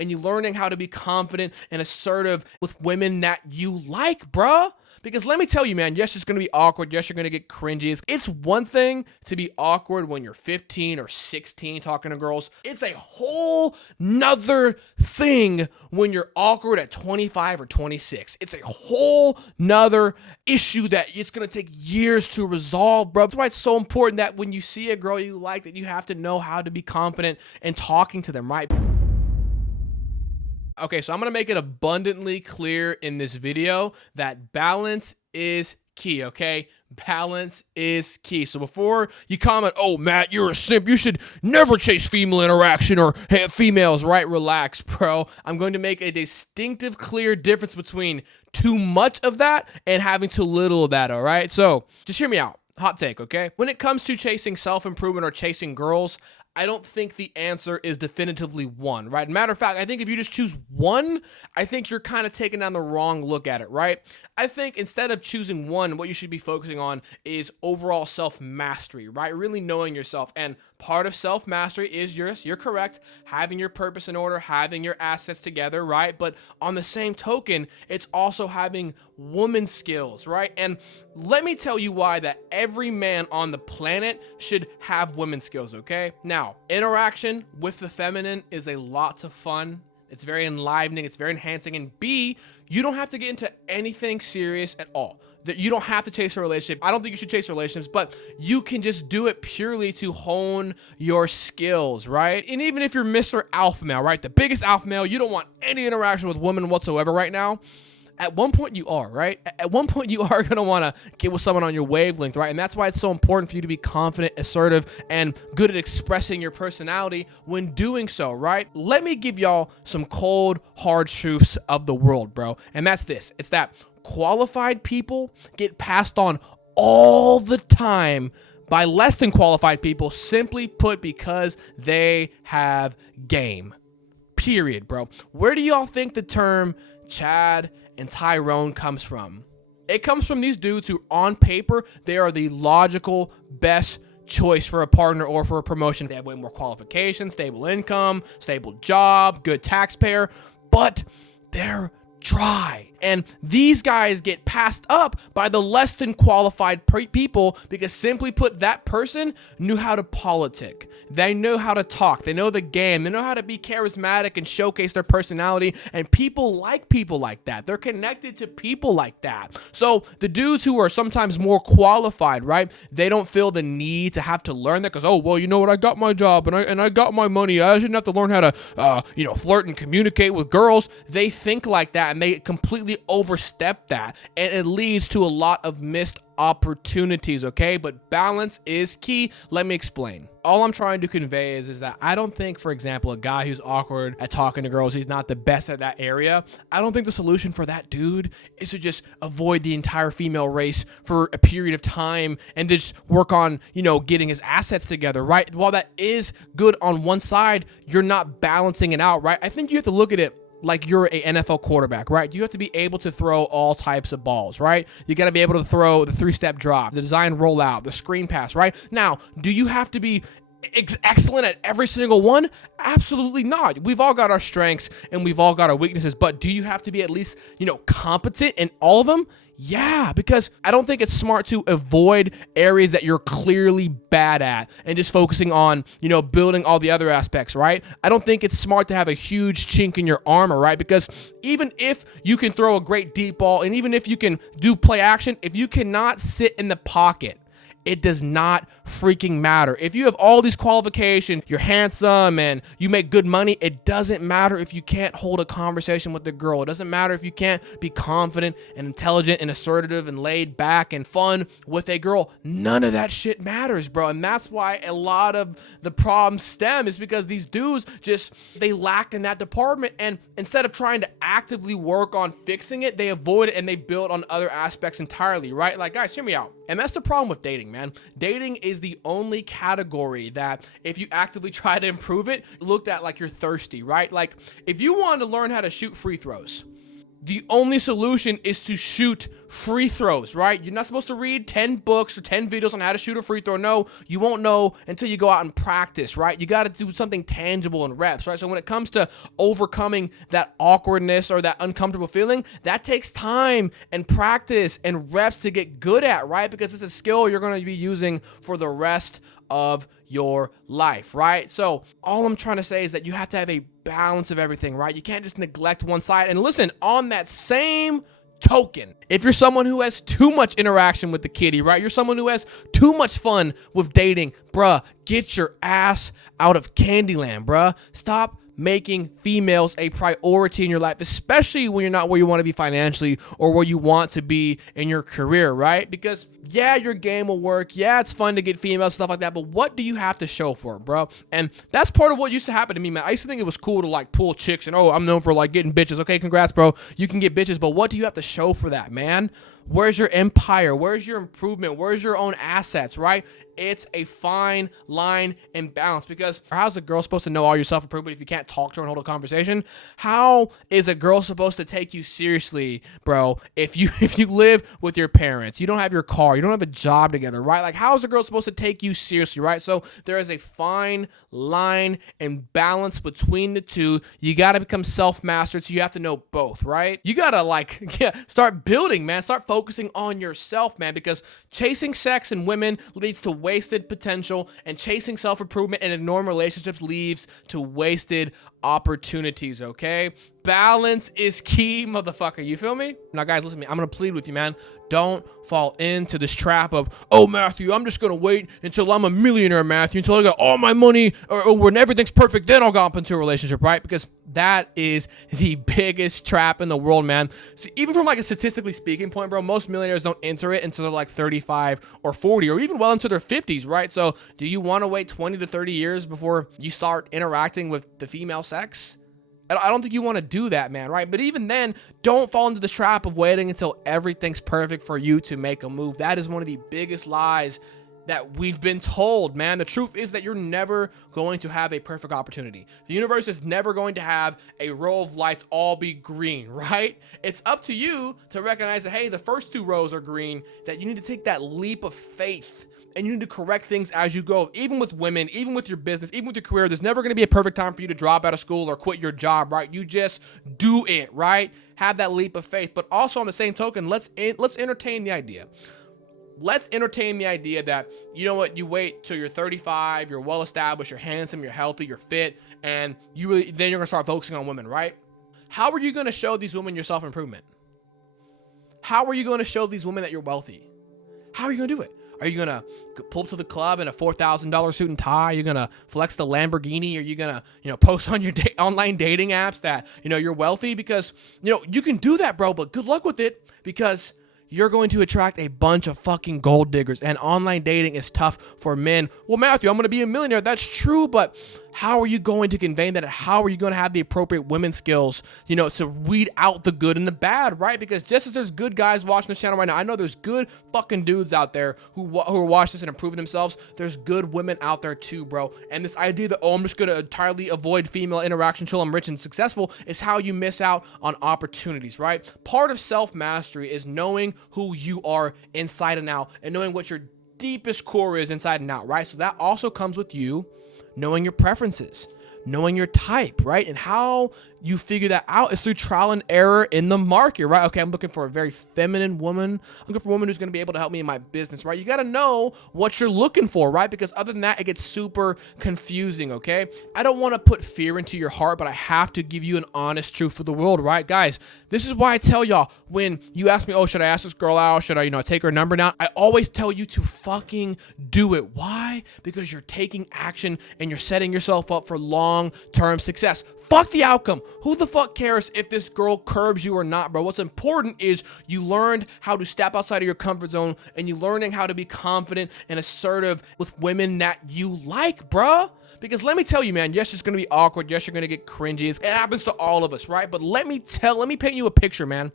and you're learning how to be confident and assertive with women that you like, bruh. Because let me tell you, man, yes, it's going to be awkward. Yes, you're going to get cringy. It's one thing to be awkward when you're 15 or 16 talking to girls. It's a whole nother thing when you're awkward at 25 or 26. It's a whole nother issue that it's going to take years to resolve, bro. That's why it's so important that when you see a girl you like, that you have to know how to be confident in talking to them, right? Okay, so I'm gonna make it abundantly clear in this video that balance is key, okay? Balance is key. So before you comment, oh, Matt, you're a simp, you should never chase female interaction or have females, right? Relax, bro. I'm going to make a distinctive, clear difference between too much of that and having too little of that, all right? So just hear me out. Hot take, okay? When it comes to chasing self-improvement or chasing girls, I don't think the answer is definitively one, right? Matter of fact, I think if you just choose one, I think you're kind of taking down the wrong look at it, right? I think instead of choosing one, what you should be focusing on is overall self-mastery, right? Really knowing yourself. And part of self-mastery is you're correct, having your purpose in order, having your assets together, right? But on the same token, it's also having woman skills, right? And let me tell you why that every man on the planet should have women skills, okay? Now, interaction with the feminine is a lot of fun. It's very enlivening. It's very enhancing. And B, you don't have to get into anything serious at all. You don't have to chase a relationship. I don't think you should chase relationships, but you can just do it purely to hone your skills, right? And even if you're Mr. Alpha Male, right? The biggest alpha male, you don't want any interaction with women whatsoever right now. At one point you are, right? At one point you are going to want to get with someone on your wavelength, right? And that's why it's so important for you to be confident, assertive, and good at expressing your personality when doing so, right? Let me give y'all some cold, hard truths of the world, bro. And that's this. It's that qualified people get passed on all the time by less than qualified people, simply put, because they have game. Period, bro. Where do y'all think the term Chad and Tyrone comes from? It comes from these dudes who, on paper, they are the logical best choice for a partner or for a promotion. They have way more qualifications, stable income, stable job, good taxpayer, but they're dry. And these guys get passed up by the less than qualified people because, simply put, that person knew how to politic. They know how to talk. They know the game. They know how to be charismatic and showcase their personality. And people like that. They're connected to people like that. So the dudes who are sometimes more qualified, right? They don't feel the need to have to learn that because, oh, well, you know what? I got my job and I got my money. I shouldn't have to learn how to, flirt and communicate with girls. They think like that and they completely overstep that, and it leads to a lot of missed opportunities, okay? But balance is key. Let me explain. All I'm trying to convey is that I don't think, for example, a guy who's awkward at talking to girls, he's not the best at that area. I don't think the solution for that dude is to just avoid the entire female race for a period of time and just work on, getting his assets together, right? While that is good on one side, you're not balancing it out, right? I think you have to look at it like you're an NFL quarterback, right? You have to be able to throw all types of balls, right? You got to be able to throw the three-step drop, the design rollout, the screen pass, right? Now, do you have to be excellent at every single one? Absolutely not. We've all got our strengths and we've all got our weaknesses, but do you have to be at least, competent in all of them? Yeah, because I don't think it's smart to avoid areas that you're clearly bad at and just focusing on, building all the other aspects, right? I don't think it's smart to have a huge chink in your armor, right? Because even if you can throw a great deep ball and even if you can do play action, if you cannot sit in the pocket, it does not freaking matter. If you have all these qualifications, you're handsome and you make good money, it doesn't matter if you can't hold a conversation with the girl. It doesn't matter if you can't be confident and intelligent and assertive and laid back and fun with a girl. None of that shit matters, bro. And that's why a lot of the problems stem is because these dudes they lack in that department. And instead of trying to actively work on fixing it, they avoid it and they build on other aspects entirely, right? Like, guys, hear me out. And that's the problem with dating, man. Dating is the only category that if you actively try to improve it, looked at like you're thirsty, right? Like if you want to learn how to shoot free throws, the only solution is to shoot free throws, right? You're not supposed to read 10 books or 10 videos on how to shoot a free throw. No, you won't know until you go out and practice, right? You got to do something tangible in reps, right? So when it comes to overcoming that awkwardness or that uncomfortable feeling, that takes time and practice and reps to get good at, right? Because it's a skill you're going to be using for the rest of your life, right? So all I'm trying to say is that you have to have a balance of everything, right? You can't just neglect one side. And listen, on that same token, if you're someone who has too much interaction with the kitty, right? You're someone who has too much fun with dating, bruh, get your ass out of Candyland, bruh. Stop making females a priority in your life, especially when you're not where you want to be financially or where you want to be in your career, right? Because yeah, your game will work. Yeah, it's fun to get females, stuff like that. But what do you have to show for it, bro? And that's part of what used to happen to me, man. I used to think it was cool to like pull chicks and, oh, I'm known for like getting bitches. Okay, congrats, bro. You can get bitches, but what do you have to show for that, man? Where's your empire? Where's your improvement? Where's your own assets, right? It's a fine line and balance, because how's a girl supposed to know all your self-improvement if you can't talk to her and hold a conversation? How is a girl supposed to take you seriously, bro, if you live with your parents, you don't have your car, you don't have a job together, right? Like, how is a girl supposed to take you seriously, right? So there is a fine line and balance between the two. You got to become self-mastered, so you have to know both, right? You got to start building, man. Start focusing on yourself, man, because chasing sex and women leads to wasted potential, and chasing self-improvement and ignoring relationships leads to wasted opportunities, okay? Balance is key, motherfucker. You feel me? Now, guys, listen to me. I'm going to plead with you, man. Don't fall into this trap of, oh, Matthew, I'm just going to wait until I'm a millionaire, Matthew, until I got all my money or when everything's perfect, then I'll go up into a relationship, right? Because that is the biggest trap in the world, man. See, even from like a statistically speaking point, bro, most millionaires don't enter it until they're like 35 or 40 or even well into their 50s, right? So do you want to wait 20 to 30 years before you start interacting with the female sex? I don't think you want to do that, man, right? But even then, don't fall into the trap of waiting until everything's perfect for you to make a move. That is one of the biggest lies that we've been told, man. The truth is that you're never going to have a perfect opportunity. The universe is never going to have a row of lights all be green, right? It's up to you to recognize that, hey, the first two rows are green, that you need to take that leap of faith. And you need to correct things as you go. Even with women, even with your business, even with your career, there's never going to be a perfect time for you to drop out of school or quit your job, right? You just do it, right? Have that leap of faith. But also on the same token, let's entertain the idea. Let's entertain the idea that, you know what, you wait till you're 35, you're well established, you're handsome, you're healthy, you're fit, and then you're going to start focusing on women, right? How are you going to show these women your self-improvement? How are you going to show these women that you're wealthy? How are you going to do it? Are you going to pull up to the club in a $4,000 suit and tie? Are you going to flex the Lamborghini? Are you going to, post on your online dating apps that, you're wealthy? Because, you can do that, bro, but good luck with it, because you're going to attract a bunch of fucking gold diggers, and online dating is tough for men. Well, Matthew, I'm going to be a millionaire. That's true, but how are you going to convey that? How are you going to have the appropriate women skills, to weed out the good and the bad, right? Because just as there's good guys watching this channel right now, I know there's good fucking dudes out there who are watching this and improving themselves. There's good women out there too, bro. And this idea that, I'm just going to entirely avoid female interaction until I'm rich and successful is how you miss out on opportunities, right? Part of self-mastery is knowing who you are inside and out, and knowing what your deepest core is inside and out, right? So that also comes with you knowing your preferences, knowing your type, right? And how you figure that out is through trial and error in the market, right? Okay, I'm looking for a very feminine woman. I'm looking for a woman who's going to be able to help me in my business, right? You got to know what you're looking for, right? Because other than that, it gets super confusing, okay? I don't want to put fear into your heart, but I have to give you an honest truth for the world, right? Guys, this is why I tell y'all, when you ask me, oh, should I ask this girl out? Should I, take her number down? I always tell you to fucking do it. Why? Because you're taking action and you're setting yourself up for long-term success. Fuck the outcome. Who the fuck cares if this girl curbs you or not, bro? What's important is you learned how to step outside of your comfort zone, and you learning how to be confident and assertive with women that you like, bro. Because let me tell you, man, yes, it's going to be awkward. Yes, you're going to get cringy. It happens to all of us, right? But let me paint you a picture, man.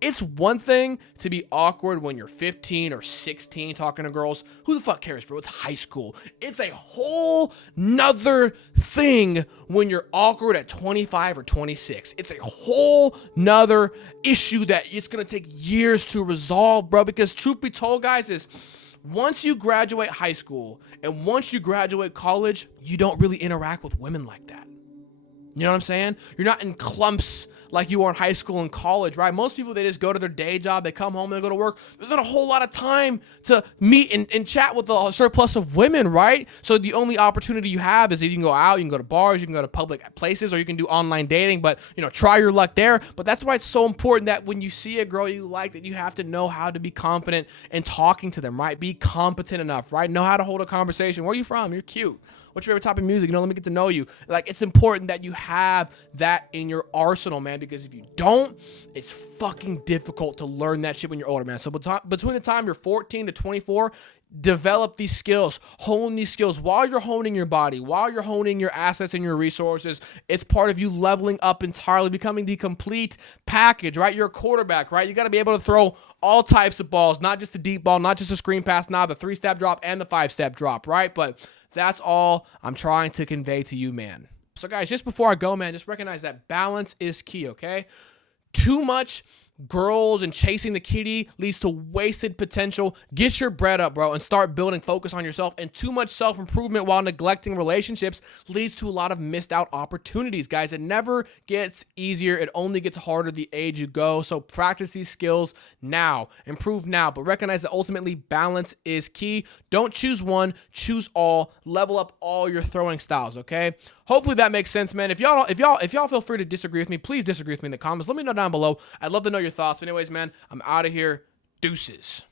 It's one thing to be awkward when you're 15 or 16 talking to girls. Who the fuck cares, bro? It's high school. It's a whole nother thing when you're awkward at 25 or 26. It's a whole nother issue that it's going to take years to resolve, bro, because truth be told, guys, is once you graduate high school and once you graduate college, you don't really interact with women like that. You know what I'm saying? You're not in clumps like you are in high school and college, right? Most people, they just go to their day job, they come home, they go to work. There's not a whole lot of time to meet and chat with a surplus of women, right? So the only opportunity you have is that you can go out, you can go to bars, you can go to public places, or you can do online dating, but, you know, try your luck there. But that's why it's so important that when you see a girl you like, that you have to know how to be confident in talking to them, right? Be competent enough, right? Know how to hold a conversation. Where are you from? You're cute. What's your favorite type of music? You know, let me get to know you. Like, it's important that you have that in your arsenal, man, because if you don't, it's fucking difficult to learn that shit when you're older, man. So between the time you're 14 to 24, develop these skills, hone these skills while you're honing your body, while you're honing your assets and your resources. It's part of you leveling up entirely, becoming the complete package, right? You're a quarterback, right? You got to be able to throw all types of balls, not just the deep ball, not just a screen pass, now the 3-step drop and the 5-step drop, right? But that's all I'm trying to convey to you, man. So guys, just before I go, man, just recognize that balance is key, okay? Too much girls and chasing the kitty leads to wasted potential. Get your bread up, bro, and start building focus on yourself. And too much self-improvement while neglecting relationships leads to a lot of missed out opportunities, guys. It never gets easier. It only gets harder the age you go. So practice these skills now. Improve now. But recognize that ultimately balance is key. Don't choose one. Choose all. Level up all your throwing styles, okay? Hopefully that makes sense, man. If y'all feel free to disagree with me, please disagree with me in the comments. Let me know down below. I'd love to know your thoughts. But anyways, man, I'm out of here. Deuces.